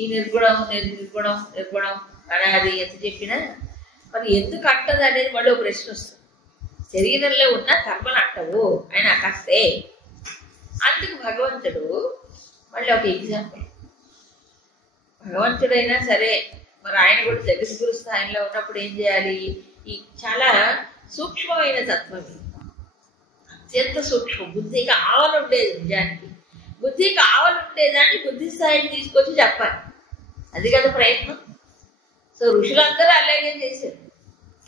ఈ నిర్గుణం నిర్గుణం నిర్గుణం అనాది ఎంత చెప్పినా మరి ఎందుకు అంటది అనేది మళ్ళీ ఒక ప్రశ్న వస్తుంది. శరీరంలో ఉన్న కర్మలు అంటవు ఆయన అకస్తే. అందుకు భగవంతుడు మళ్ళీ ఒక ఎగ్జాంపుల్. భగవంతుడైనా సరే మరి ఆయన కూడా జగద్గురు స్థాయిలో ఉన్నప్పుడు ఏం చేయాలి? ఈ చాలా సూక్ష్మమైన తత్వం, అత్యంత సూక్ష్మం. బుద్ధికి ఆవలుండేది, నిజానికి బుద్ధికి ఆవలుండేదాన్ని బుద్ధి స్థాయిని తీసుకొచ్చి చెప్పాలి. అది కదా ప్రయత్నం. సో ఋషులందరూ అలాగే చేశారు.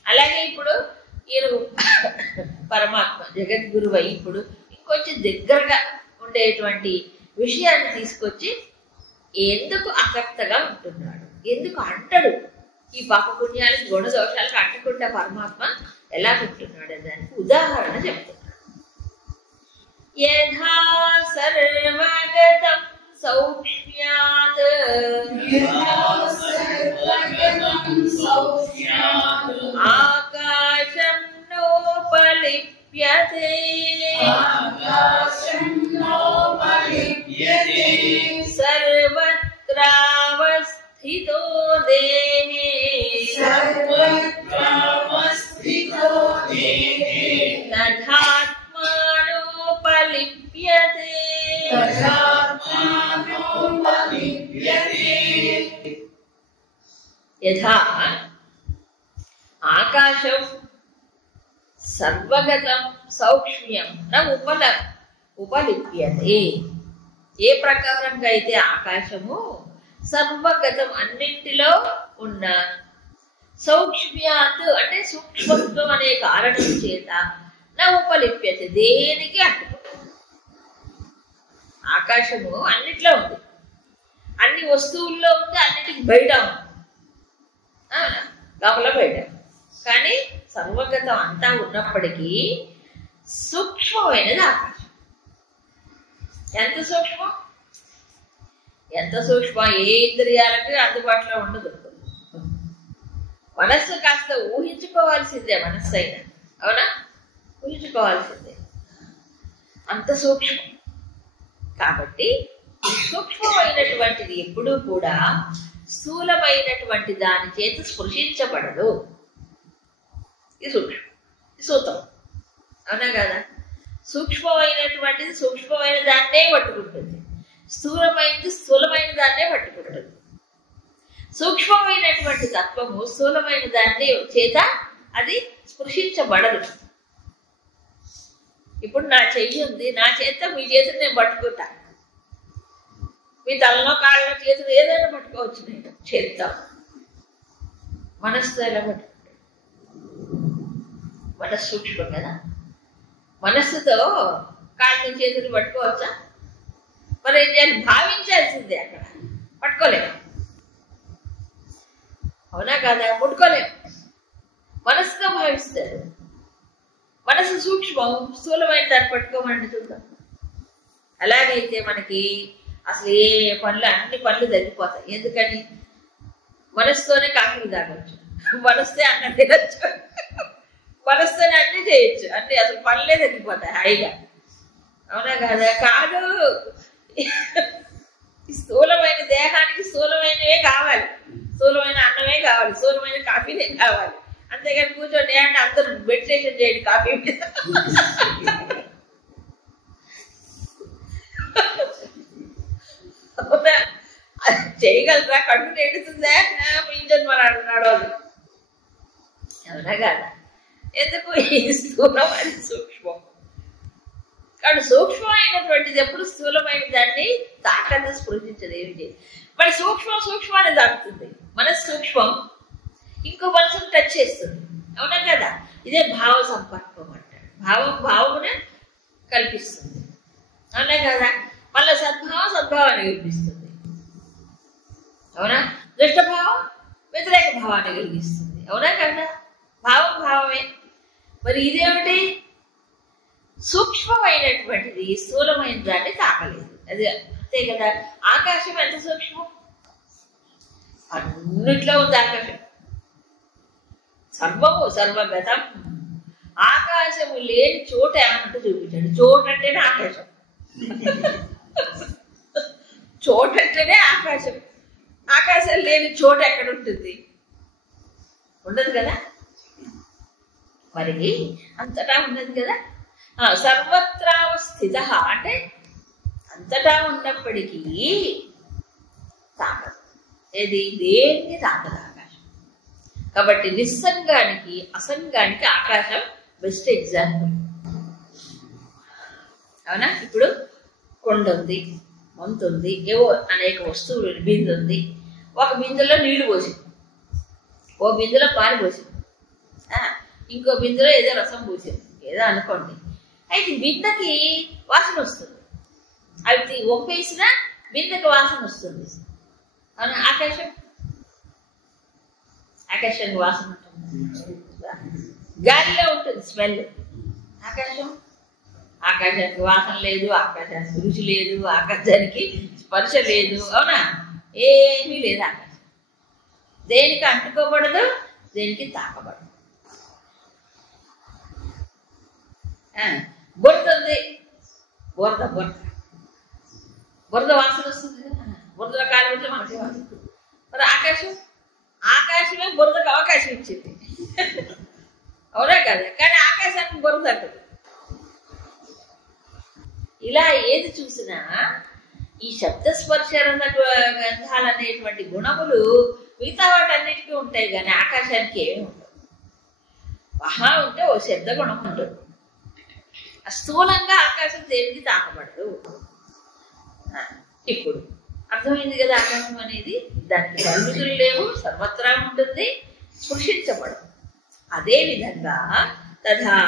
అలాగే ఇప్పుడు ఈయన పరమాత్మ జగద్గురువు అయి ఇప్పుడు ఇంకొంచెం దగ్గరగా ఉండేటువంటి విషయాన్ని తీసుకొచ్చి ఎందుకు అసక్తగా ఉంటున్నాడు, ఎందుకు అంటడు, ఈ పాప పుణ్యాలకు గుణ దోషాలకు అంటకుండా పరమాత్మ ఎలా ఉంటున్నాడు దానికి ఉదాహరణ చెప్తున్నాడు. యథా సర్వగతం సౌక్ష్మ్యాత్ ఆకాశం నోపలిప్యతే సర్వత్రావస్థితో దేహే తథాత్మానోపలిప్యతే. యథా ఆకాశం సర్వగతం సౌక్ష్మ్యం న ఉపలిప్యతే. ఏ ప్రకారంగా అయితే ఆకాశము సర్వగతం అన్నింటిలో ఉన్న సౌక్ష్మ్యాత్ అంటే సూక్ష్మత్వం అనే కారణం చేత నా ఉపలిప్యతే దేనికి అంటుకుంటుంది. ఆకాశము అన్నిట్లో ఉంది, అన్ని వస్తువుల్లో ఉంది, అన్నిటికి బయట ఉంది, లోపల బయట. కానీ సర్వగతం అంతా ఉన్నప్పటికీ సూక్ష్మమైనది ఆకాశం. ఎంత సూక్ష్మం, ఎంత సూక్ష్మం, ఏ ఇంద్రియాలకు అందుబాటులో ఉండదు. మనస్సు కాస్త ఊహించుకోవాల్సిందే, మనస్సు అయినా అవునా, ఊహించుకోవాల్సిందే, అంత సూక్ష్మం. కాబట్టి సూక్ష్మమైనటువంటిది ఎప్పుడూ కూడా స్థూలమైనటువంటి దాని చేత స్పృశించబడదు. ఇది సూక్ష్మం, ఇది సూత్రం, అవునా కదా. సూక్ష్మమైనటువంటిది సూక్ష్మమైన దాన్నే పట్టుకుంటుంది, స్థూలమైనది స్థూలమైన దాన్నే పట్టుకుంటుంది. సూక్ష్మమైనటువంటి తత్వము స్థూలమైన దాన్ని చేత అది స్పృశించబడదు. ఇప్పుడు నా చెయ్యి ఉంది, నా చేత మీ చేతిని నేను పట్టుకుంటా, మీ తలలో కాళ్ళలో చేతులు ఏదైనా పట్టుకోవచ్చు, నేను చేద్దాం. మనస్సుతో ఎలా పట్టుకుంటా? మనస్సు సూక్ష్మం కదా. మనస్సుతో కాళ్ళని చేతులు పట్టుకోవచ్చా? మరి ఏం చేయాలి? భావించాల్సిందే, అక్కడ పట్టుకోలేము, అవునా కదా, ముట్టుకోలేము. మనస్సుతో భావిస్తారు. మనసు సూక్ష్మం, స్థూలమైన దాన్ని పట్టుకోమని చూద్దాం. అలాగైతే మనకి అసలు ఏ పనులు, అన్ని పనులు తగ్గిపోతాయి. ఎందుకని? మనసుతోనే కాఫీ తాగొచ్చు, మనస్తే అన్నం తినచ్చు, మనస్తోనే అన్ని చేయొచ్చు, అంటే అసలు పనులే తగ్గిపోతాయి హాయిగా, అవునా కదా. కాదు, స్థూలమైన దేహానికి స్థూలమైనవే కావాలి, స్థూలమైన అన్నమే కావాలి, స్థూలమైన కాఫీనే కావాలి. అంతేగాని కూర్చోండి అంటే అందరూ మెడిటేషన్ చేయండి కాఫీ మీద. చేయగలరా? కడుపు నిండుతుందా పింఛన్ మన అంటున్నాడు అది, అవునా కదా. ఎందుకు? ఈ స్థూలమైన సూక్ష్మం. కాబట్టి సూక్ష్మమైనటువంటిది ఎప్పుడు స్థూలమైన దాన్ని తాకదు, స్పృశించదు, ఏమి చేయదు. మరి సూక్ష్మాన్ని తాకుతుంది. మనసు సూక్ష్మం ఇంకో మనసును టచ్ చేస్తుంది, అవునా కదా. ఇదే భావ సంపర్కం అంటారు. భావమున కల్పిస్తుంది, అవునా కదా. మళ్ళీ సద్భావాన్ని కల్పిస్తుంది, అవునా. దుష్టభావం వ్యతిరేక భావాన్ని కలిగిస్తుంది, అవునా కదా. భావమే. మరి ఇదేమిటి? సూక్ష్మమైనటువంటిది స్థూలమైన దాన్ని తాకలేదు, అది అంతే కదా. ఆకాశం ఎంత సూక్ష్మం, అన్నిట్లో ఉంది ఆకాశం. సర్వము సర్వగతం. ఆకాశము లేని చోట ఏమన్నట్టు చూపించాడు. చోటు అంటేనే ఆకాశం, చోటు అంటేనే ఆకాశం. ఆకాశం లేని చోటు ఎక్కడ ఉంటుంది? ఉండదు కదా. మరి అంతటా ఉన్నది కదా. సర్వత్రావస్థిత అంటే అంతటా ఉన్నప్పటికీ తాకదు. ఏది? దేన్ని తాకదు ఆకాశం. కాబట్టి నిస్సంగానికి అసంగానికి ఆకాశం బెస్ట్ ఎగ్జాంపుల్. అవునా? ఇప్పుడు కొండ ఉంది, వంత ఉంది, ఏవో అనేక వస్తువులు, బిందె ఉంది. ఒక బిందెలో నీళ్లు పోసి, ఓ బిందెలో పాలు పోసి, ఇంకో బిందెలో ఏదో రసం పోసింది, ఏదో అనుకోండి. అయితే బిందెకి వాసన వస్తుంది. అవి ఒప్పేసినా బిందెకి వాసన వస్తుంది. అవునా? ఆకాశానికి వాసన ఉంటుంది, గాలిలో ఉంటుంది స్మెల్. ఆకాశానికి వాసన లేదు, ఆకాశానికి రుచి లేదు, ఆకాశానికి స్పర్శ లేదు. అవునా? ఏమీ లేదు. ఆకాశం దేనికి అంటుకోబడదు, దేనికి తాకబడదు. బురద ఉంది, బురద వాసన వస్తుంది కదా. బురదలో కాలిబెట్టే మనకి వాసన. మరి ఆకాశమే బురదకు అవకాశం ఇచ్చింది. అవునా కదా? కానీ ఆకాశానికి బురద అంటది. ఇలా ఏది చూసినా ఈ శబ్దస్పర్శ గంధాలు అనేటువంటి గుణములు మిగతా వాటన్నిటికీ ఉంటాయి, కానీ ఆకాశానికి ఏమి ఉండవు. మహా ఉంటే ఓ శబ్ద గుణం ఉండదు. స్థూలంగా ఆకాశం దేనికి తాకబడదు. ఇప్పుడు అర్థమైంది కదా. ఆకాశం అనేది దానికి పరిమితులు లేవు, సర్వత్రా ఉంటుంది, స్పృశించబడదు. అదేవిధంగా తథా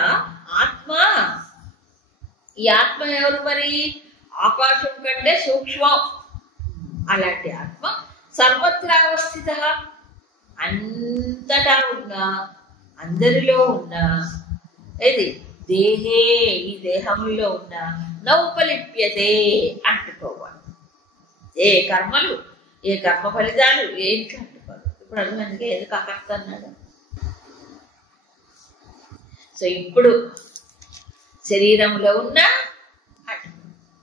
ఆత్మ, ఈ ఆత్మ ఎవరు మరి? ఆకాశం కంటే సూక్ష్మం. అలాంటి ఆత్మ సర్వత్రావస్థిత, అంతటా ఉన్నా, అందరిలో ఉన్నా, ఏది దేహే, ఈ దేహంలో ఉన్న నౌపలిప్యతే, అంటుకోవాలి. ఏ కర్మలు, ఏ కర్మ ఫలితాలు ఏంటి అంటుకోవాలి. ఇప్పుడు అర్థమైంది ఎందుకు అకర్త అన్నాడు. సో ఇప్పుడు శరీరంలో ఉన్న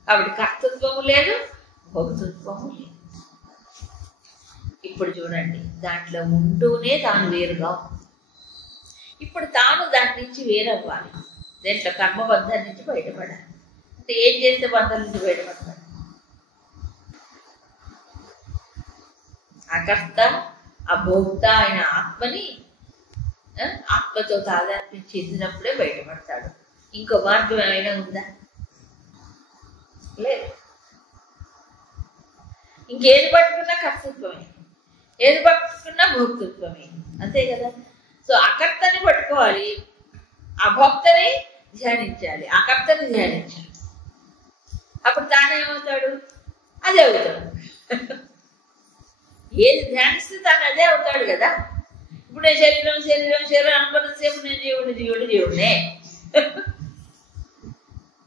కాబట్టి కర్తృత్వము లేదు, భోక్తృత్వము లేదు. ఇప్పుడు చూడండి, దాంట్లో ఉంటూనే తాను వేరుగా ఉంది. ఇప్పుడు తాను దాని నుంచి వేరవ్వాలి. దేంట్లో? కర్మబంధం నుంచి బయటపడాలి. అంటే ఏం చేస్తే బంధం నుంచి బయటపడతాడు? అకర్త అభోక్త అయిన ఆత్మని, ఆత్మతో తాదాత్మ్యం చెందినప్పుడే బయటపడతాడు. ఇంకో మార్గం ఏమైనా ఉందా? లేదు. ఇంకేది పట్టుకున్నా కర్తృత్వమే, ఏది పట్టుకున్నా భోక్తృత్వమే, అంతే కదా. సో అకర్తని పట్టుకోవాలి, అభోక్తని ధ్యానించాలి, అకర్తని ధ్యానించాలి. అప్పుడు తానేమవుతాడు? అదే అవుతాడు. ఏది ధ్యానిస్తే తాను అదే అవుతాడు కదా. ఇప్పుడు నేను శరీరం అనుకున్నంతసేపు నేను జీవుడినే.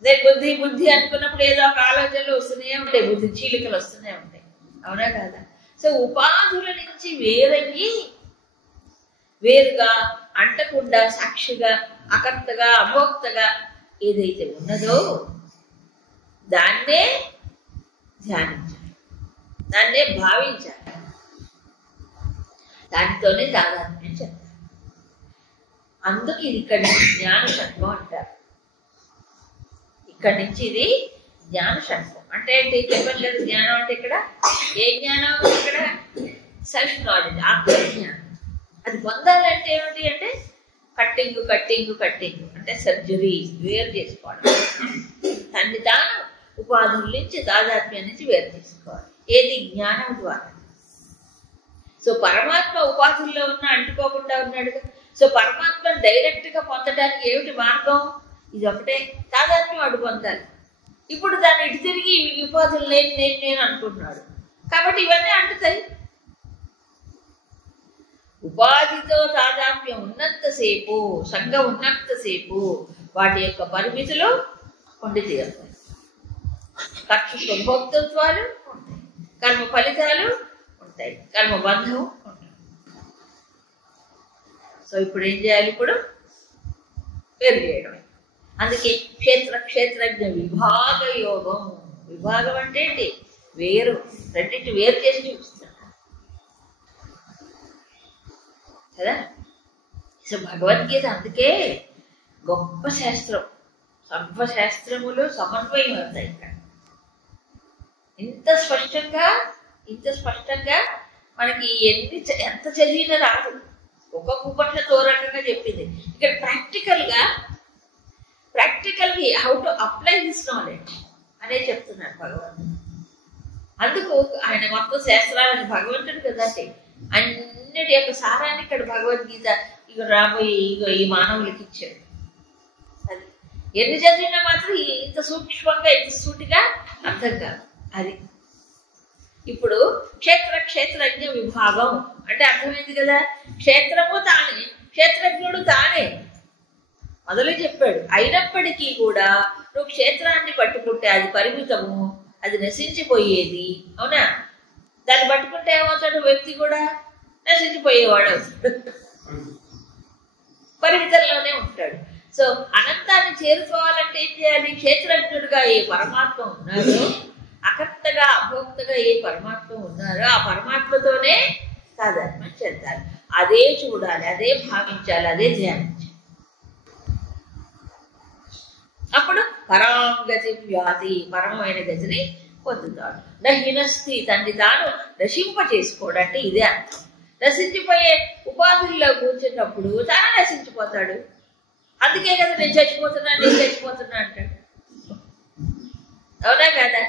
నేను బుద్ధి అనుకున్నప్పుడు ఏదో ఒక ఆలోచనలు వస్తూనే ఉంటాయి, బుద్ధి చీలికలు వస్తూనే ఉంటాయి. అవునా కదా? సో ఉపాధుల నుంచి వేరుగా అంటకుండా సాక్షిగా, అకర్తగా, అభోక్తగా ఏదైతే ఉన్నదో దాన్నే ధ్యానించాలి, దాన్నే భావించాలి, దానితోనే తాదాత్మ్యం చెప్తారు. అందుకు ఇది ఇక్కడి నుంచి జ్ఞాన షట్కం అంటారు. ఇక్కడి నుంచి ఇది జ్ఞాన షట్కం అంటే ఏంటి చెప్పాను కదా. జ్ఞానం అంటే ఇక్కడ ఏ జ్ఞానం? ఇక్కడ సెల్ఫ్ నాలెడ్జ్, ఆత్మజ్ఞానం. అది పొందాలంటే ఏమిటి అంటే కట్టింగ్ అంటే సర్జరీ, వేరు చేసుకోవడం. తన్ని తాను ఉపాధుల నుంచి, తాదాత్మ్యం నుంచి వేరు చేసుకోవాలి. ఏది? జ్ఞానం ద్వారా. సో పరమాత్మ ఉపాధుల్లో ఉన్న అంటుకోకుండా ఉన్నాడు. సో పరమాత్మను డైరెక్ట్ గా పొందడానికి ఏమిటి మార్గం? ఇది ఒకటే, తాదాత్మ్యం అడు పొందాలి. ఇప్పుడు దాన్ని ఇటు తిరిగి ఉపాధులు నేను అనుకుంటున్నాడు కాబట్టి ఇవన్నీ అంటుతాయి. ఉపాధితో తాదాత్మ్యం ఉన్నంతసేపు, సంఘం ఉన్నంతసేపు వాటి యొక్క పరిమితులు ఉండి తీరుతాయి. కర్తృత్వ భోక్తృత్వాలు ఉంటాయి, కర్మ ఫలితాలు ఉంటాయి, కర్మ బంధం ఉంటాయి. సో ఇప్పుడు ఏం చేయాలి? ఇప్పుడు వేరు చేయడం. అందుకే క్షేత్రజ్ఞ విభాగ యోగం. విభాగం అంటే ఏంటి? వేరు, రెండింటి వేరు చేసి చూపిస్తాడు. కదా. సో భగవద్గీత అందుకే గొప్ప శాస్త్రం. సర్వశాస్త్రములు సమన్వయం అవుతాయి ఇక్కడ. ఇంత స్పష్టంగా మనకి ఎంత చదివినా రాదు. ఒక్కొక్క ఉపనిషత్తు ఓ రకంగా చెప్పింది. ఇక్కడ ప్రాక్టికల్గా how to apply this knowledge అనే చెప్తున్నారు భగవంతుడు. అందుకు ఆయన మొత్తం శాస్త్రాలను భగవంతుడు కదంటే అన్నిటి యొక్క సారాన్ని ఇక్కడ భగవద్గీత ఇక రాబోయే ఈ మానవులకి ఇచ్చాడు. అది ఎన్ని చదివినా మాత్రం ఇంత సూక్ష్మంగా ఇంత సూటిగా అర్థం కాదు. అది ఇప్పుడు క్షేత్రజ్ఞ విభాగం అంటే అర్థమైంది కదా. క్షేత్రము తానే, క్షేత్రజ్ఞుడు తానే మొదలు చెప్పాడు. అయినప్పటికీ కూడా నువ్వు క్షేత్రాన్ని పట్టుకుంటే అది పరిమితము, అది నశించిపోయేది. అవునా? దాన్ని పట్టుకుంటే ఏమవుతాడు? వ్యక్తి కూడా నశించిపోయేవాడు అవుతాడు, పరిమితంలోనే ఉంటాడు. సో అనంతాన్ని చేరుకోవాలంటే ఏం చేయాలి? క్షేత్రజ్ఞుడుగా ఏ పరమాత్మ ఉన్నాడో, అకర్తగా అభోక్తగా ఏ పరమాత్మ ఉన్నారో ఆ పరమాత్మతోనే సాధర్మం చెందాలి. అదే చూడాలి, అదే భావించాలి, అదే ధ్యానించాలి. అప్పుడు పరాంగతి వ్యాధి, పరమైన గతిని పొందుతాడు. నహినస్తి, తండ్రి తాను నశింప చేసుకోడు అంటే ఇదే అర్థం. నశించిపోయే ఉపాధుల్లో కూర్చున్నప్పుడు తాను నశించిపోతాడు. అందుకే కదా నేను చచ్చిపోతున్నా అంటాడు. అవునా కదా?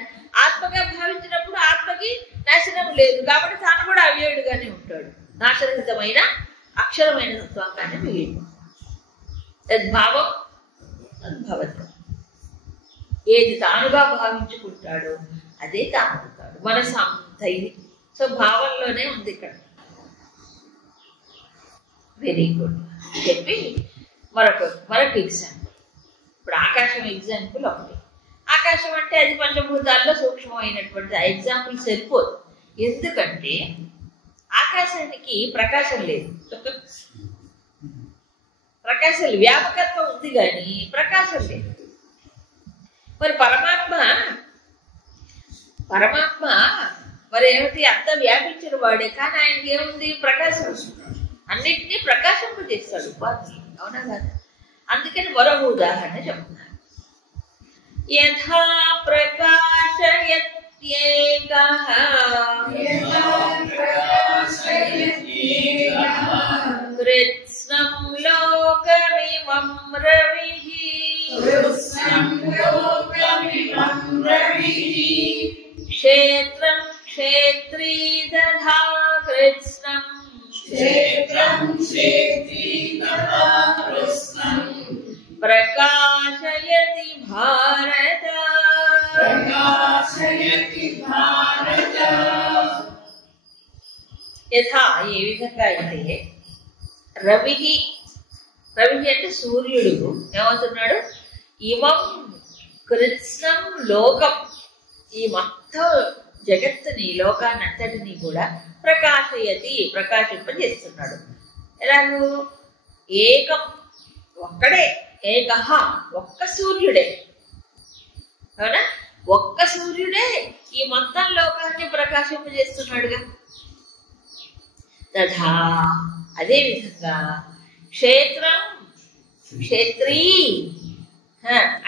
ఆత్మగా భావించినప్పుడు ఆత్మకి నాశనం లేదు కాబట్టి తాను కూడా అవ్యయుడుగానే ఉంటాడు. నాశరహితమైన అక్షరమైన తత్వంగానే మిగిలిపోతాడు. తద్భావం తద్భవత్వం. ఏది తానుగా భావించుకుంటాడో అదే తాను అవుతాడు. మనసు అంత ఇది. సో భావంలోనే ఉంది ఇక్కడ. వెరీ గుడ్ చెప్పి మరొక ఎగ్జాంపుల్. ఇప్పుడు ఆకాశం ఎగ్జాంపుల్ ఒకటి. ఆకాశం అంటే అది పంచభూతాల్లో సూక్ష్మమైనటువంటి ఆ ఎగ్జాంపుల్ సరిపోదు. ఎందుకంటే ఆకాశానికి ప్రకాశం లేదు. ప్రకాశం వ్యాపకత్వం ఉంది కానీ ప్రకాశం లేదు. మరి పరమాత్మ మరి ఏమిటి? అంత వ్యాపించిన వాడే, కానీ ఆయనకి ఏముంది? ప్రకాశం. అన్నిటినీ ప్రకాశంపు చేస్తాడు ఉపాధి. అవునా కదా? అందుకని మరొక ఉదాహరణ చెప్తున్నారు. యథా ప్రకాశయత్యేకః కృత్స్నం లోకమిమం రవిః క్షేత్రం క్షేత్రీ దధా కృత్స్నం ప్రకాశయతి భారత. యథా ఏ విధంగా అయితే రవి అంటే సూర్యుడు ఏమవుతున్నాడు? ఇమం కృత్స్నం లోకం, ఈ మొత్తం జగత్తుని లోకాన్ని అంతటినీ కూడా ప్రకాశింపజేస్తున్నాడు. ఎలాగూ? ఏకం, ఒక్కడే, ఏకహ, ఒక్క సూర్యుడే. అవునా? ఒక్క సూర్యుడే ఈ మొత్తం లోకాన్ని ప్రకాశింపజేస్తున్నాడుగా. తథా అదే విధంగా క్షేత్రం క్షేత్రీ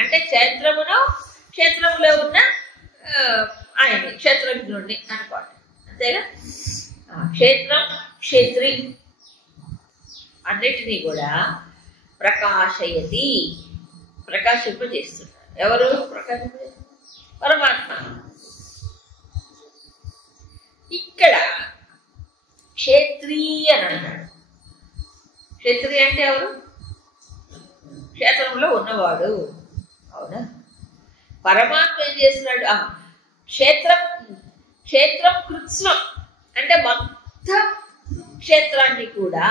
అంటే క్షేత్రంలో ఉన్న ఆయన క్షేత్రజ్ఞుడిని అనుకోండి, అంతేగా. క్షేత్రం క్షేత్రి అన్నిటినీ కూడా ప్రకాశింపజేస్తున్నారు. ఎవరు ప్రకాశింపజేస్తున్నారు? పరమాత్మ. ఇక్కడ క్షేత్రీ అని అన్నాడు. క్షేత్రి అంటే ఎవరు? క్షేత్రంలో ఉన్నవాడు. అవునా? పరమాత్మ ఏం చేస్తున్నాడు? క్షేత్రం కృత్స్నం అంటే మొత్తం క్షేత్రాన్ని కూడా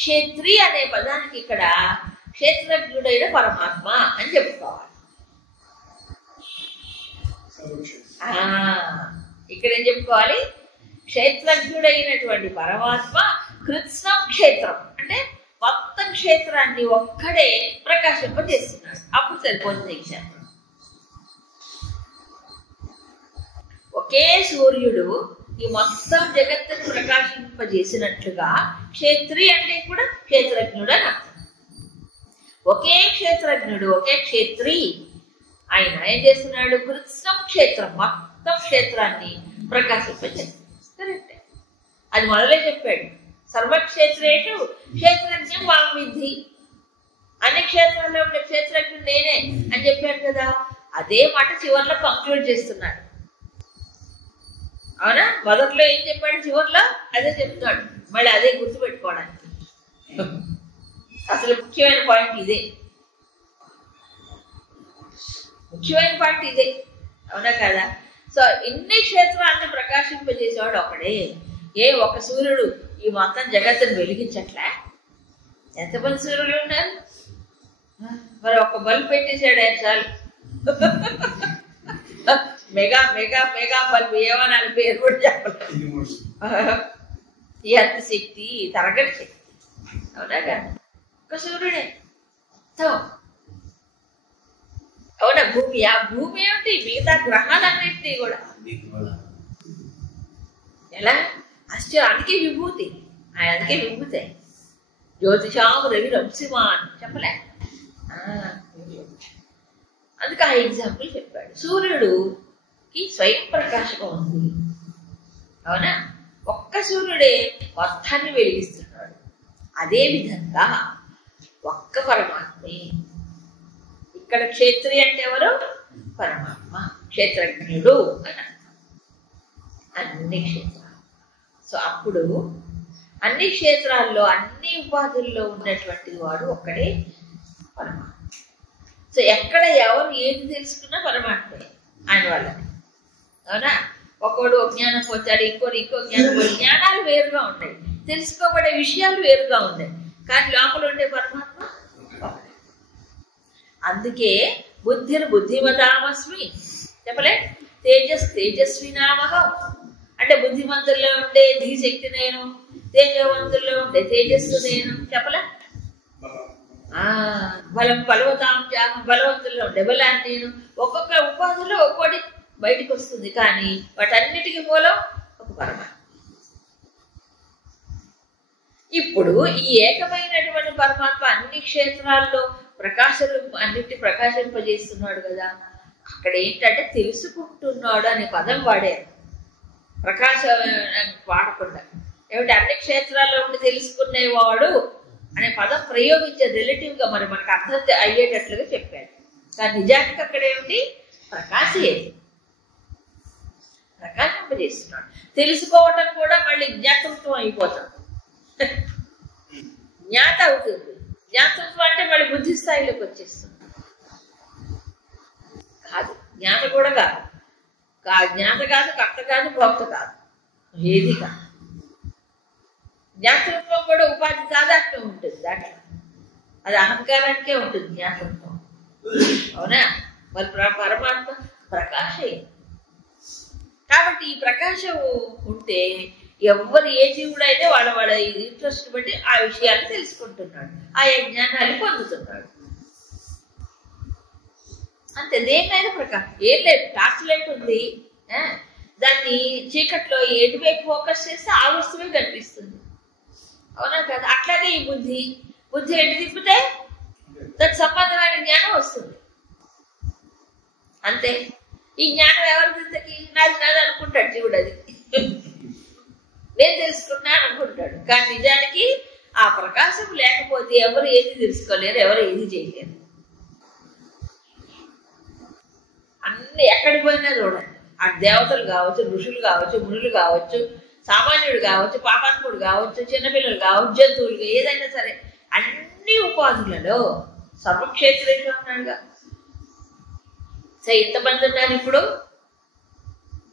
క్షేత్రి అనే పదానికి ఇక్కడ క్షేత్రజ్ఞుడైన పరమాత్మ అని చెప్పుకోవాలి. ఇక్కడ ఏం చెప్పుకోవాలి? క్షేత్రజ్ఞుడైనటువంటి పరమాత్మ కృత్స్నం క్షేత్రం అంటే మొత్తం క్షేత్రాన్ని ఒక్కడే ప్రకాశింపజేస్తున్నాడు. అప్పుడు సరిపోతుంది ఎగ్జాంపుల్. ఒకే సూర్యుడు ఈ మొత్తం జగత్తును ప్రకాశింపజేసినట్లుగా క్షేత్రి అంటే కూడా క్షేత్రజ్ఞుడు అని అర్థం. ఒకే క్షేత్రజ్ఞుడు, ఒకే క్షేత్రి. ఆయన ఏం చేస్తున్నాడు? కృత్స్నం క్షేత్రం, మొత్తం క్షేత్రాన్ని ప్రకాశింపజేస్తాడు. కరెక్టే. అది మొదలే చెప్పాడు, సర్వక్షేత్రేషు క్షేత్రజ్ఞం మాం విద్ధి. అన్ని క్షేత్రాల్లో ఉండే క్షేత్రజ్ఞుడు నేనే అని చెప్పాడు కదా. అదే మాట చివరిలో కంక్లూడ్ చేస్తున్నాడు. అవునా? మొదట్లో ఏం చెప్పాడు, చివరిలో అదే చెప్తాడు. మళ్ళీ అదే గుర్తుపెట్టుకోవడానికి అసలు ముఖ్యమైన పాయింట్ ఇదే. ముఖ్యమైన పాయింట్ ఇదే, అవునా కదా? సో ఇన్ని క్షేత్రాన్ని ప్రకాశింపజేసేవాడు ఒకడే. ఒక సూర్యుడు ఈ మొత్తం జగత్తును వెలిగించట్లే? ఎంతమంది సూర్యులు ఉన్నారు? మరి ఒక బల్బ్ పెట్టేశాడు ఆయన చాలు. మెగా మెగా మెగా బల్బ్ ఏమనాలి, పేరు కూడా చెప్పలేదు. ఎంత శక్తి, తరగని శక్తి, అవునా కదా? ఒక సూర్యుడే మొత్తం. అవునా? భూమి, ఆ భూమి ఏమిటి, మిగతా గ్రహాలన్నింటినీ కూడా ఎలా అందుకే విభూతి, అందుకే విభూతి. జ్యోతిషాం రవి రంశిమాన్ చెప్పలే, అందుకే ఆ ఎగ్జాంపుల్ చెప్పాడు. సూర్యుడుకి స్వయం ప్రకాశం ఉంది, అవునా? ఒక్క సూర్యుడే మొత్తాన్ని వెలిగిస్తున్నాడు. అదే విధంగా ఒక్క పరమాత్మే. ఇక్కడ క్షేత్రి అంటే ఎవరు? పరమాత్మ, క్షేత్రజ్ఞుడు అని అర్థం. అన్ని క్షేత్రాలు. సో అప్పుడు అన్ని క్షేత్రాల్లో అన్ని ఉపాధుల్లో ఉన్నటువంటి వాడు ఒక్కడే పరమాత్మ. సో ఎక్కడ ఎవరు ఏది తెలుసుకున్నా పరమాత్మే ఆయన వాళ్ళని, అవునా? ఒకడు జ్ఞానం పోతాడు, ఇంకో జ్ఞానం పోయి, జ్ఞానాలు వేరుగా ఉన్నాయి, తెలుసుకోబడే విషయాలు వేరుగా ఉన్నాయి, కానీ లోపల ఉండే పరమాత్మ ఒకటే. అందుకే బుద్ధిమతామస్మి చెప్పలే, తేజస్వినామహం అంటే బుద్ధిమంతుల్లో ఉండే ధీశక్తి నేను, తేజవంతుల్లో ఉండే తేజస్సు నేను చెప్పలే. బలవంతుల్లో ఉండే బలాన్ని నేను. ఒక్కొక్క ఉపాధిలో ఒక్కోటి బయటికి వస్తుంది, కానీ వాటన్నిటికీ మూలం ఒక పరమాత్మ. ఇప్పుడు ఈ ఏకమైనటువంటి పరమాత్మ అన్ని క్షేత్రాల్లో అన్నిటి ప్రకాశింపజేస్తున్నాడు కదా. అక్కడ ఏంటంటే తెలుసుకుంటున్నాడు అనే పదం వాడారు, ప్రకాశం వాడకుండా. ఏమిటి, అన్ని క్షేత్రాల్లో ఉండి తెలుసుకునేవాడు అనే పదం ప్రయోగించారు రిలేటివ్ గా, మరి మనకు అర్థం అయ్యేటట్లుగా చెప్పాడు. కానీ నిజానికి అక్కడ ఏమిటి, ప్రకాశింపజేస్తున్నాడు. తెలుసుకోవటం కూడా మళ్ళీ జ్ఞాతృత్వం అయిపోతాం, జ్ఞాత అవుతుంది. జ్ఞాతృత్వం అంటే మళ్ళీ బుద్ధి స్థాయిలోకి వచ్చేస్తుంది. కాదు, జ్ఞాత కూడా కాదు, జ్ఞాత కాదు, కర్త కాదు, భోక్త కాదు, ఏది కాదు. జ్ఞాతృత్వం కూడా ఉపాధి తాదాత్మ్యం ఉంటుంది దాంట్లో, అది అహంకారానికే ఉంటుంది జ్ఞాతృత్వం, అవునా? మరి పరమాత్మ ప్రకాశే. కాబట్టి ఈ ప్రకాశం ఉంటే ఎవరు ఏ జీవుడైతే వాళ్ళ ఇంట్రెస్ట్ బట్టి ఆ విషయాలు తెలుసుకుంటున్నాడు, ఆయా జ్ఞానాలు పొందుతున్నాడు. అంతే, దేన్నైనా ప్రకాశం. ఏం లేదు, టార్చ్ లైట్ ఉంది, దాన్ని చీకట్లో ఎటువైపు ఫోకస్ చేస్తే ఆ వస్తువే కనిపిస్తుంది, అవునా కదా? అట్లాగే ఈ బుద్ధి ఎటు తిప్పితే దానికి సంబంధమైన జ్ఞానం వస్తుంది. అంతే. ఈ జ్ఞానం ఎవరి దిద్దకి, నాది అనుకుంటాడు జీవుడు, అది నేను తెలుసుకున్నాను అనుకుంటాడు. కానీ నిజానికి ఆ ప్రకాశం లేకపోతే ఎవరు ఏది తెలుసుకోలేరు, ఎవరు ఏది చేయలేరు. అన్ని ఎక్కడికి పోయినా చూడండి, ఆ దేవతలు కావచ్చు, ఋషులు కావచ్చు, మునులు కావచ్చు, సామాన్యుడు కావచ్చు, పాపాత్ముడు కావచ్చు, చిన్నపిల్లలు కావచ్చు, జంతువులు, ఏదైనా సరే అన్ని ఉపాధులలో సర్వక్షేత్రేషు అన్నాడుగా. సో ఎంతమంది ఉన్నారు ఇప్పుడు,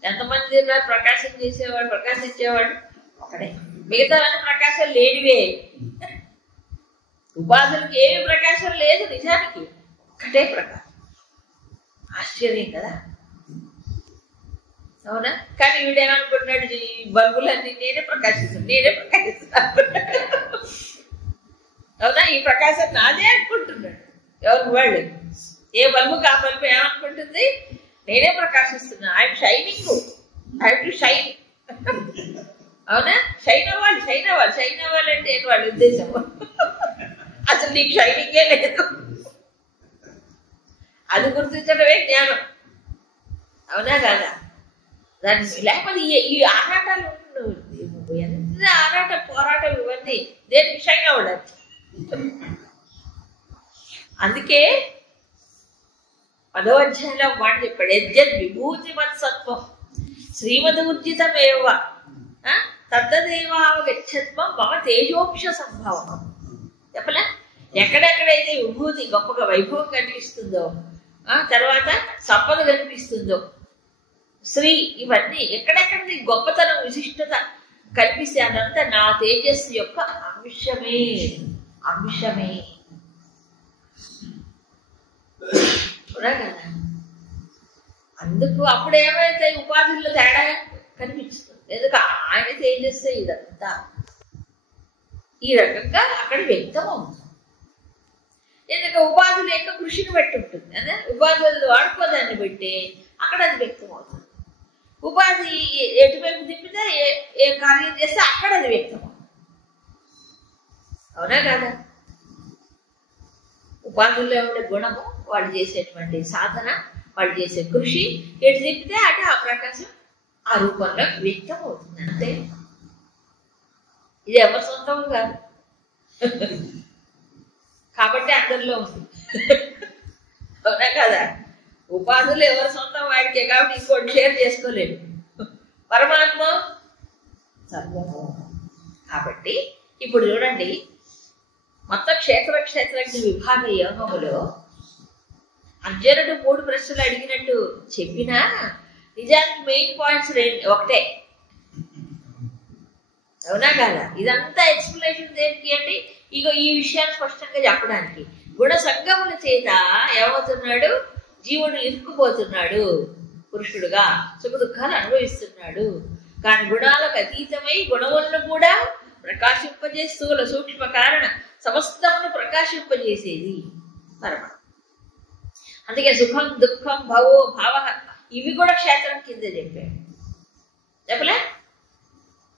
ఎంతమంది ఉన్నారు ప్రకాశం చేసేవాడు, ప్రకాశించేవాడు ఒకడే. మిగతా ప్రకాశం లేనివే, ఉపాధులకి ఏమి ప్రకాశం లేదు, నిజానికి ఒక్కటే ప్రకాశం. ఆశ్చర్యం కదా, అవునా? కానీ వీడేమనుకుంటున్నాడు, ఈ బల్బులన్నీ నేనే ప్రకాశిస్తాను, అవునా? ఈ ప్రకాశం నాదే అనుకుంటున్నాడు. ఎవరు వాళ్ళు, ఏ బల్బు ఆ బల్బు ఏమనుకుంటుంది, నేనే ప్రకాశిస్తున్నా, I'm shining, I too shine అవునా? షైన్ అవ్వాలి, షైన్ అవ్వాలి. షైన్ అవ్వాలంటే ఏంటి వాళ్ళ ఉద్దేశం? అసలు నీకు షైనింగే లేదు, అది గుర్తించడమే జ్ఞానం. అవునా కాదా? దాన్ని లేకపోతే ఈ ఆరాటాలు ఎంత ఆరాటం పోరాటం ఇవన్నీ దేనికి షైన్ అవ్వడానికి. అందుకే 10వ అధ్యాయంలో మాట చెప్పాడు, యజ్జద్ విభూతి మత్సత్వం శ్రీమదూర్జితమేవ తద్దదేవావగచ్చత్వం మమ తేజోంశ సంభవం. చెప్పలే? ఎక్కడెక్కడైతే విభూతి గొప్పగా వైభవం కనిపిస్తుందో, తర్వాత సంపద కనిపిస్తుందో, శ్రీ ఇవన్నీ ఎక్కడెక్కడ గొప్పతనం విశిష్టత కనిపిస్తే అదంతా నా తేజస్సు యొక్క అంశమే. అంశమే కదా. అందుకు అప్పుడు ఏమైతే ఉపాధుల్లో తేడా కనిపిస్తుంది. ఎందుకు ఆయన తేజస్సే ఇదంతా ఈ రకంగా అక్కడ వ్యక్తం అవుతుంది. ఎందుకు ఉపాధుల యొక్క కృషిని బట్టి ఉంటుంది. అదే ఉపాధులు వాడుకోదాన్ని బట్టి అక్కడ అది వ్యక్తం అవుతుంది. ఉపాధి ఎటువైపు తిప్పితే ఏ కార్యం చేస్తే అక్కడ అది వ్యక్తం అవుతుంది. అవునా కాదా? ఉపాధుల్లో ఉండే గుణము, వాళ్ళు చేసేటువంటి సాధన, వాళ్ళు చేసే కృషి ఎటు తిప్పితే అటు ఆ ప్రకాశం ఆ రూపంలో వ్యక్తం అవుతుంది. అంతే. ఇది ఎవరి సొంతం కాదు కాబట్టి అందరిలో ఉంది. అవునా కదా? ఉపాధులు ఎవరి సొంతం వాడికే కాబట్టి ఇంకోటి షేర్ చేసుకోలేడు. పరమాత్మ సర్వము. కాబట్టి ఇప్పుడు చూడండి, మొత్తం క్షేత్రజ్ఞ విభాగ యోగములో అర్జునుడు 3 ప్రశ్నలు అడిగినట్టు చెప్పినా నిజానికి మెయిన్ పాయింట్స్ ఒకటే. అవునా కాదా? ఇదంతా ఎక్స్ప్లెనేషన్ దేనికి అంటే ఇగో ఈ విషయాన్ని స్పష్టంగా చెప్పడానికి. గుణ సంగముల చేత ఏమవుతున్నాడు? జీవుడు ఇరుక్కుపోతున్నాడు, పురుషుడుగా సుఖ దుఃఖాలు అనుభవిస్తున్నాడు. కానీ గుణాలకు అతీతమై గుణములను కూడా ప్రకాశింపజేసి స్థూల సూక్ష్మ కారణ సమస్తమును ప్రకాశింపజేసేది పరమాత్మ. అందుకే సుఖం దుఃఖం భవో భావ ఇవి కూడా క్షేత్రం కింద చెప్పాడు. చెప్పలే?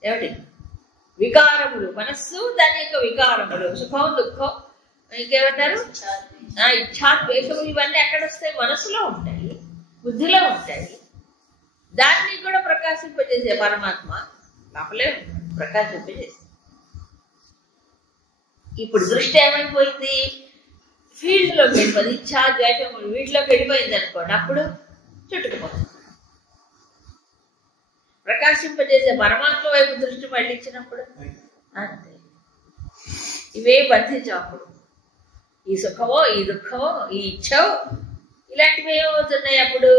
ఏమిటి? వికారములు, మనస్సు దాని యొక్క వికారములు, సుఖం దుఃఖం, ఇంకేమంటారు, ఇచ్ఛా ద్వేషములు, ఇవన్నీ ఎక్కడ వస్తాయి? మనసులో ఉంటాయి, బుద్ధిలో ఉంటాయి. దాన్ని కూడా ప్రకాశింపజేసే పరమాత్మ లోపలే ప్రకాశింపజేసే. ఇప్పుడు దృష్టి ఏమైపోయింది? ఫీల్డ్లోకి వెళ్ళిపోయింది. ఇచ్ఛా ద్వేషములు వీటిలోకి వెళ్ళిపోయింది అనుకోండి, అప్పుడు చుట్టుకుపోతుంది. ప్రకాశింపజేసే పరమాత్మ వైపు దృష్టి మళ్ళించినప్పుడు అంతే. ఇవే బంధించవు. అప్పుడు ఈ సుఖమో, ఈ దుఃఖమో, ఈ ఇచ్చో, ఇలాంటివి ఏమవుతున్నాయి? అప్పుడు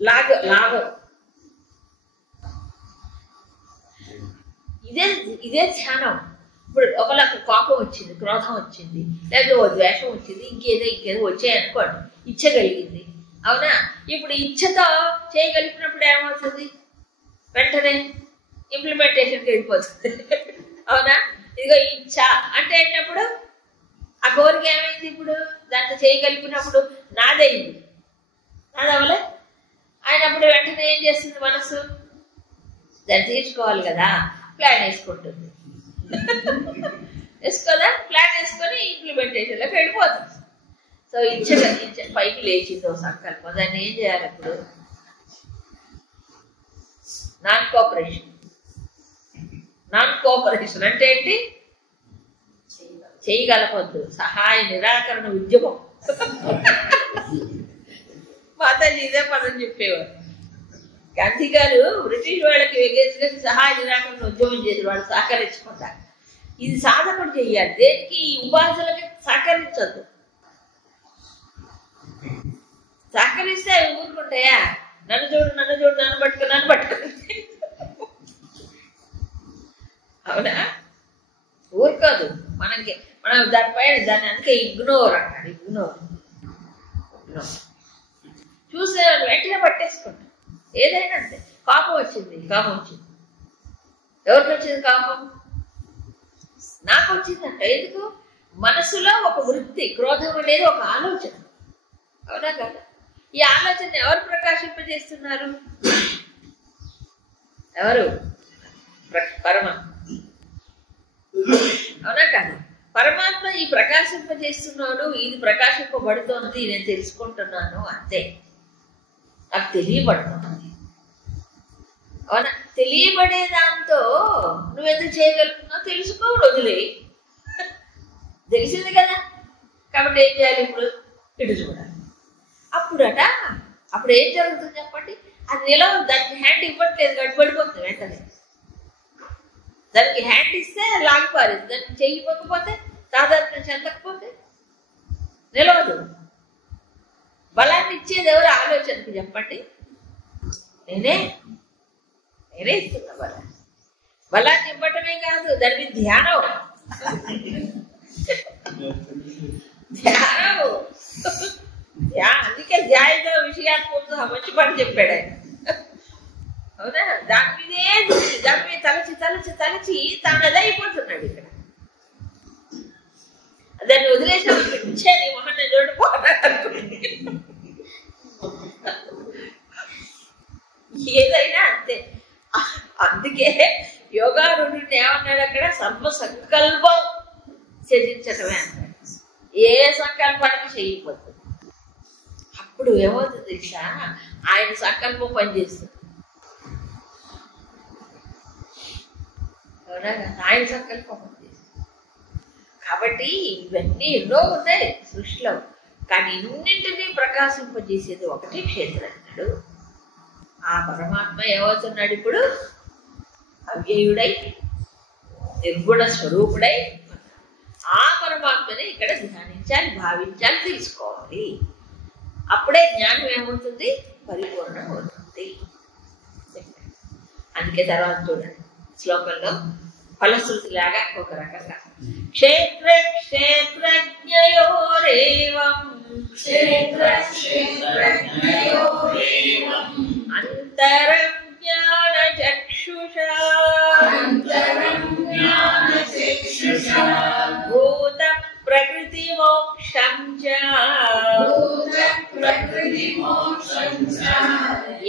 లాగం. ఇదే ధ్యానం. ఇప్పుడు ఒకళ్ళకు కోపం వచ్చింది, క్రోధం వచ్చింది, లేదా ఓ ద్వేషం వచ్చింది, ఇంకేదో వచ్చాయనుకోండి, ఇచ్చ కలిగింది. అవునా? ఇప్పుడు ఇచ్చతో చేయగలిగినప్పుడు ఏమవుతుంది? వెంటనే ఇంప్లిమెంటేషన్కి వెళ్ళిపోతుంది. అవునా? ఇదిగో ఇచ్చ అంటే ఏంటప్పుడు ఆ కోరిక ఏమైంది? ఇప్పుడు దాంతో చేయగలిగినప్పుడు నాదైంది, నాదవలే అయినప్పుడు వెంటనే ఏం చేస్తుంది మనసు? దాన్ని తీర్చుకోవాలి కదా, ప్లాన్ వేసుకుంటుంది. వేసుకోదా? ప్లాన్ వేసుకొని ఇంప్లిమెంటేషన్లోకి వెళ్ళిపోతుంది. సో ఇచ్చ పైకి లేచిందో సంకల్పం, దాన్ని ఏం చేయాలి? అప్పుడు నాన్ కోఆపరేషన్ అంటే ఏంటి? చేయగలపొద్దు, సహాయ నిరాకరణ ఉద్యమం. మాతాజీ ఇదే పదం చెప్పేవారు. గాంధీ గారు బ్రిటిష్ వాళ్ళకి ఎగేసుగా సహాయ నిరాకరణ ఉద్యమం చేసి వాళ్ళు సహకరించుకుంటారు. ఇది సాధకుడు చెయ్యాలి. దేనికి? ఈ ఉపాధులకి సహకరించద్దు. సహకరిస్తే అవి ఊరుకుంటాయా? నన్ను చూడు, నన్ను పట్టుకుని అవునా? ఊరుకోదు. మనం దానిపైన దాన్ని అందుకే ఇగ్నోర్ అన్నాడు. ఇగ్నోర్ చూసే వెంటనే పట్టేసుకుంటాం. ఏదైనా అంతే. కోపం వచ్చింది. ఎవరికి వచ్చింది కోపం? నాకు వచ్చిందంట. ఎందుకు? మనసులో ఒక వృత్తి, క్రోధం అనేది ఒక ఆలోచన. అవునా కదా? ఈ ఆలోచన ఎవరు ప్రకాశింపజేస్తున్నారు? ఎవరు? పరమాత్మ. అవునా కాదు? పరమాత్మ ఈ ప్రకాశింపజేస్తున్నాడు, ఇది ప్రకాశింపబడుతోంది, నేను తెలుసుకుంటున్నాను, అంతే. నాకు తెలియబడుతున్నది. అవునా? తెలియబడే దాంతో నువ్వెందుకు చేయగలుగుతున్నావు? తెలుసుకోవడం వదిలే. తెలిసింది కదా. కాబట్టి ఏం చేయాలి? ఇప్పుడు ఇటు చూడాలి. అప్పుడు ఏం జరుగుతుంది చెప్పండి? అది నిలవదు. దానికి హ్యాండ్ ఇవ్వట్లేదు, గడిపడిపోతుంది వెంటనే. దానికి హ్యాండ్ ఇస్తే లాగిపారేది, దానికి చెయ్యిపోకపోతే, సాధారణ చెందకపోతే నిలవదు. బలాన్ని ఇచ్చేది ఎవరు? ఆలోచనకి చెప్పండి. నేనే ఇస్తున్నా బలాన్ని. బలాన్ని ఇవ్వటమే కాదు, దాని మీద ధ్యానం. అందుకే ధ్యానంతో విషయాత్మకంగా మంచి పని చెప్పాడు ఆయన. అవునా? దాని మీదే దాని మీద తలచి తలచి తలచి తాను అదే అయిపోతున్నాడు. ఇక్కడ దాన్ని వదిలేసే నీ మొహన్న చూడకపోతుంది. ఏదైనా అంతే. అందుకే యోగారుడిని ఏమన్నాడు అక్కడ? సర్వ సంకల్పం త్యజించటమే అన్నాడు. ఏ సంకల్పానికి చేయకపోతుంది. అప్పుడు ఏమవుతుంది తెలుసా? ఆయన సంకల్పం పనిచేస్తుంది. అవునా? ఆయన సంకల్పం పనిచేస్తుంది. కాబట్టి ఇవన్నీ ఎన్నో ఉన్నాయి సృష్టిలో. కానీ ఇన్నింటినీ ప్రకాశింపజేసేది ఒకటి క్షేత్రజ్ఞుడు. ఆ పరమాత్మ ఏమవుతున్నాడు ఇప్పుడు? అవ్యయుడై నిర్గుణ స్వరూపుడై ఆ పరమాత్మని ఇక్కడ ధ్యానించాలి, భావించాలి, తెలుసుకోవాలి. అప్పుడే జ్ఞానం ఏమవుతుంది? పరిపూర్ణం అవుతుంది. అందుకే తర్వాత చూడండి శ్లోకంలో ఫలశ్రుతి లాగా ఒక రకంగా క్షేత్ర క్షేత్రజ్ఞయోరేవం అంతరం జ్ఞాన చక్షుషా భూత ప్రకృతి మోక్షం చ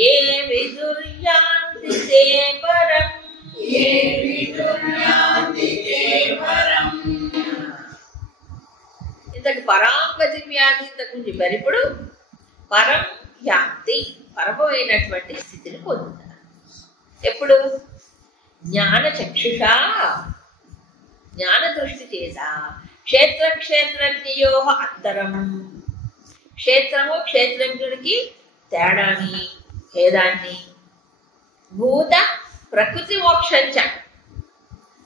ఏ విదుర్యాంతి తే పరం. ఇంతకు పరాంగతి వ్యాధి ఇంతకు నుంచి ఇప్పుడు పరం యాంతి, పరమైనటువంటి స్థితిని పొందుతారు. ఎప్పుడు? జ్ఞాన చక్షుషా, జ్ఞాన దృష్టి చేత క్షేత్ర క్షేత్రజ్ఞయో అంతరం. క్షేత్రము క్షేత్రజ్ఞుడికి తేడాని, భేదాన్ని, భూత ప్రకృతి మోక్షంచ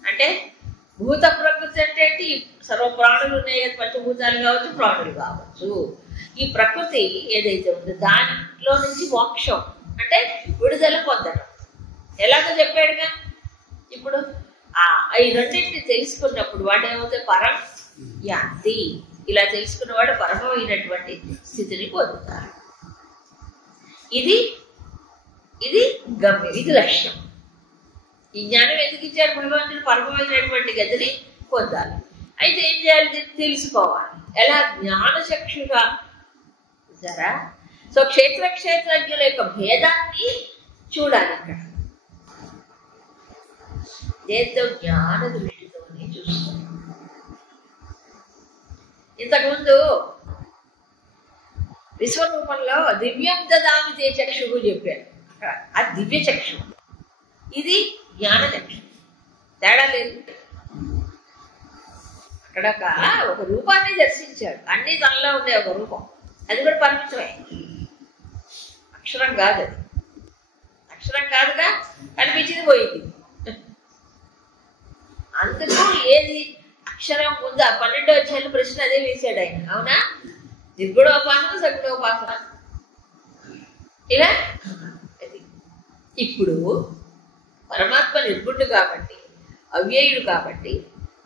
అంటే భూత ప్రకృతి అంటే సర్వ ప్రాణులు ఉన్నాయి కదా, పంచభూతాలు కావచ్చు, ప్రాణులు కావచ్చు. ఈ ప్రకృతి ఏదైతే ఉందో దాంట్లో నుంచి మోక్షం అంటే విడుదల పొందడం. ఎలాగో చెప్పాడుగా. ఇప్పుడు ఈ రెండింటిని తెలుసుకున్నప్పుడు వాడు ఏమవుతాయి? పరం యాంతి. ఇలా తెలుసుకున్నవాడు పరమైనటువంటి స్థితిని పొందుతారు. ఇది గమ్యం, ఇది లక్ష్యం. ఈ జ్ఞానం ఎందుకు ఇచ్చారు? భగవంతుడు పరమైనటువంటి గతిని పొందాలి. అయితే ఏం చేయాలి? తెలుసుకోవాలి. ఎలా? జ్ఞానచక్షుగా సరా. సో క్షేత్ర క్షేత్రజ్ఞుల యొక్క భేదాన్ని చూడాలి. ఇక్కడ దేంతో? జ్ఞాన దృష్టితోనే చూస్తాం. ఇంతకుముందు విశ్వరూపంలో దివ్యం దదామి తే చక్షువు చెప్పారు. అది దివ్య చక్షు, ఇది జ్ఞాన చక్షు. తేడా లేదు. అక్కడ ఒక రూపాన్ని దర్శించాడు. అన్ని తనలో ఉండే ఒక రూపం, అది కూడా పరిమితమే. అక్షరం కాదు, అది అక్షరం కాదుగా. కనిపించింది పోయింది. అందుకు ఏది అక్షరం ముందు 12వ అధ్యాయంలో ప్రశ్న అదే వేశాడు ఆయన. అవునా? నిర్గుణోపాసన, సగుణోపాసన ఇలా. ఇప్పుడు పరమాత్మ నిర్గుణుడు కాబట్టి, అవ్యయుడు కాబట్టి,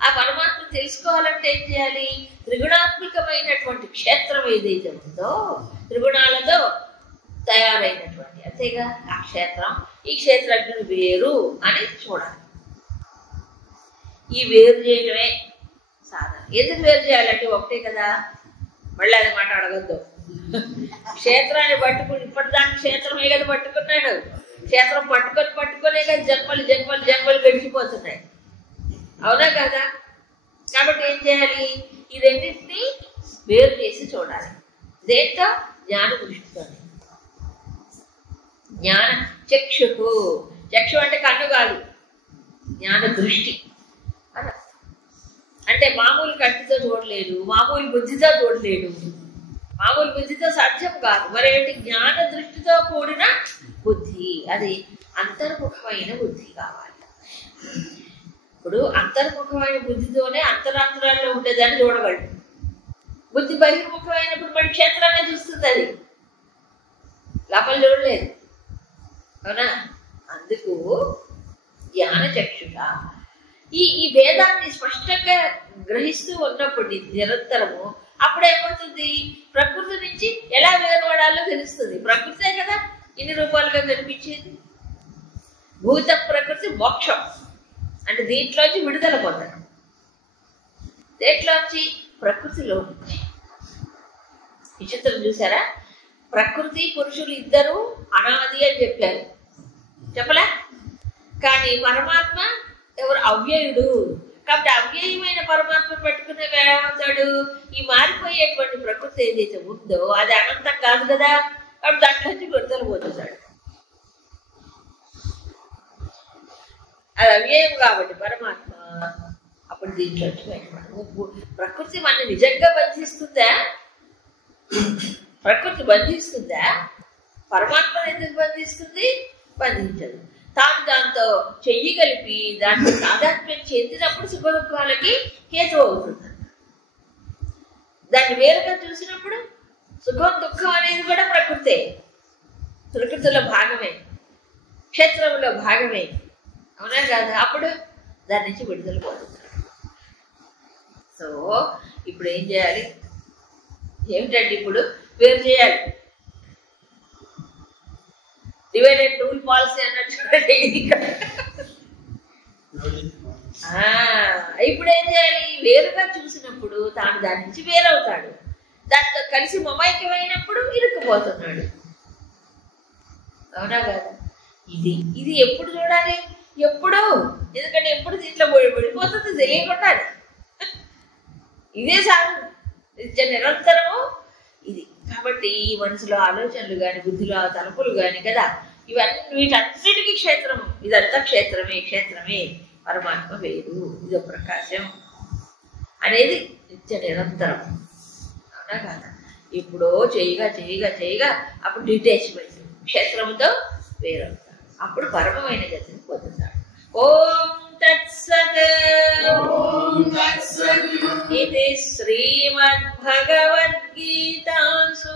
ఆ పరమాత్మ తెలుసుకోవాలంటే ఏం చేయాలి? త్రిగుణాత్మకమైనటువంటి క్షేత్రం ఏదైతే ఉందో, త్రిగుణాలతో తయారైనటువంటి, అంతేగా ఆ క్షేత్రం, ఈ క్షేత్రజ్ఞుడు వేరు అని చూడాలి. ఈ వేరు చేయడమే సాధన. ఎందుకు వేరు చేయాలంటే ఒకటే కదా. మళ్ళీ అది మాట అడగద్దు. క్షేత్రాన్ని పట్టుకుని ఇప్పటిదాన్ని క్షేత్రమే కదా పట్టుకున్నాడు. క్షేత్రం పట్టుకొనే కదా జన్మలు జన్మలు జన్మలు గడిచిపోతున్నాయి. అవునా కదా? కాబట్టి ఏం చేయాలి? ఈ రెండింటినీ వేరు చేసి చూడాలి. దేంతో? జ్ఞాన దృష్టితో. జ్ఞాన చక్షు, చక్షు అంటే కన్ను కాదు, జ్ఞాన దృష్టి అంటే మామూలు కంటితో చూడలేడు, మామూలు బుద్ధితో చూడలేడు, మామూలు బుద్ధితో సాధ్యం కాదు. మరేంటి? జ్ఞాన దృష్టితో కూడిన బుద్ధి. అది అంతర్ముఖమైన బుద్ధి కావాలి. ఇప్పుడు అంతర్ముఖమైన బుద్ధితోనే అంతరాంతరాల్లో ఉండేదాన్ని చూడగలడు. బుద్ధి బహిర్ముఖమైనప్పుడు మన క్షేత్రాన్ని చూస్తుంది, అది లోపల చూడలేదు. అవునా? అందుకు జ్ఞాన చక్షుష. ఈ భేదాన్ని స్పష్టంగా గ్రహిస్తూ ఉన్నప్పుడు నిరంతరము అప్పుడేమవుతుంది? ప్రకృతి నుంచి ఎలా వేరుపడాలో తెలుస్తుంది. ప్రకృతే కదా ఇన్ని రూపాలుగా కనిపించేది. భూత ప్రకృతి మోక్షం అంటే దీంట్లోంచి విడుదల పొందడం. దేంట్లోంచి? ప్రకృతిలో నుంచి. విచిత్రం చూసారా? ప్రకృతి పురుషులు ఇద్దరు అనాది అని చెప్పారు, చెప్పలే? కానీ పరమాత్మ ఎవరు? అవ్యయుడు. కాబట్టి అవ్యయమైన పరమాత్మ పెట్టుకునే ఏమవుతాడు? ఈ మారిపోయేటువంటి ప్రకృతి ఏదైతే ఉందో అది అనంతం కాదు కదా, కాబట్టి దాంట్లోంచి విడుదల పొందుతాడు. అది అవ్యయం కాబట్టి పరమాత్మ అప్పుడు దీంట్లోంచి బయటపడు. ప్రకృతి మన నిజంగా బంధిస్తుందా? ప్రకృతి బంధిస్తుందా? పరమాత్మ ఎందుకు బంధిస్తుంది? బంధించదు. తాను దాంతో చెయ్యి కలిపి దాంట్లో తాదాత్మ్యం చెందినప్పుడు సుఖ దుఃఖాలకి హేతు అవుతుంది. దాన్ని వేరుగా చూసినప్పుడు సుఖం దుఃఖం అనేది కూడా ప్రకృతే, ప్రకృతిలో భాగమే, క్షేత్రంలో భాగమే. అవునా కాదు? అప్పుడు దాని నుంచి విడుదల పొందుతారు. సో ఇప్పుడు ఏం చేయాలి? ఏమిటంటే ఇప్పుడు వేరు చేయాలి. డివైడెడ్ రూల్ పాలసీ అన్నట్టు చూడండి. ఇప్పుడు ఏం చేయాలి? వేరుగా చూసినప్పుడు తాను దాని నుంచి వేరవుతాడు. దాంతో కలిసి మమైక్యమైనప్పుడు ఇరుక్కుపోతున్నాడు. అవునా కదా? ఇది ఎప్పుడు చూడాలి? ఎప్పుడు? ఎందుకంటే ఎప్పుడు దీంట్లో పడిపోతుంది తెలియకుండా. ఇదే సాధన, నిరంతరము ఇది. కాబట్టి ఈ మనసులో ఆలోచనలు కానీ, బుద్ధిలో తలపులు కానీ కదా, వీటన్నిటికీ క్షేత్రము. ఇదంతా క్షేత్రమే, క్షేత్రమే. పరమాత్మ వేరు, ఇదో ప్రకాశం అనేది నిత్య నిరంతరం. అవునా కాదా? ఇప్పుడు చేయగా చేయగా చేయగా అప్పుడు డిటాచ్మెంట్, క్షేత్రముతో వేరవుతాడు. అప్పుడు పరమమైన గతిని పొందుతాడు. ఓం తత్సత్. ఇది శ్రీమద్భగవద్గీతాసు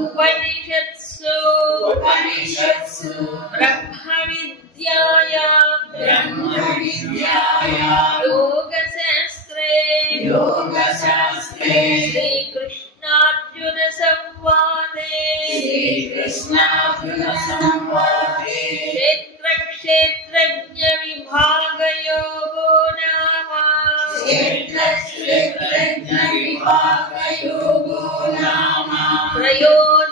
ఉపనిషత్సు బ్రహ్మ విద్యాయాం యోగశాస్త్రే శ్రీకృష్ణార్జున సంవాదే క్షేత్రజ్ఞ విభాగయోగో నామ త్రయోదశోऽధ్యాయః.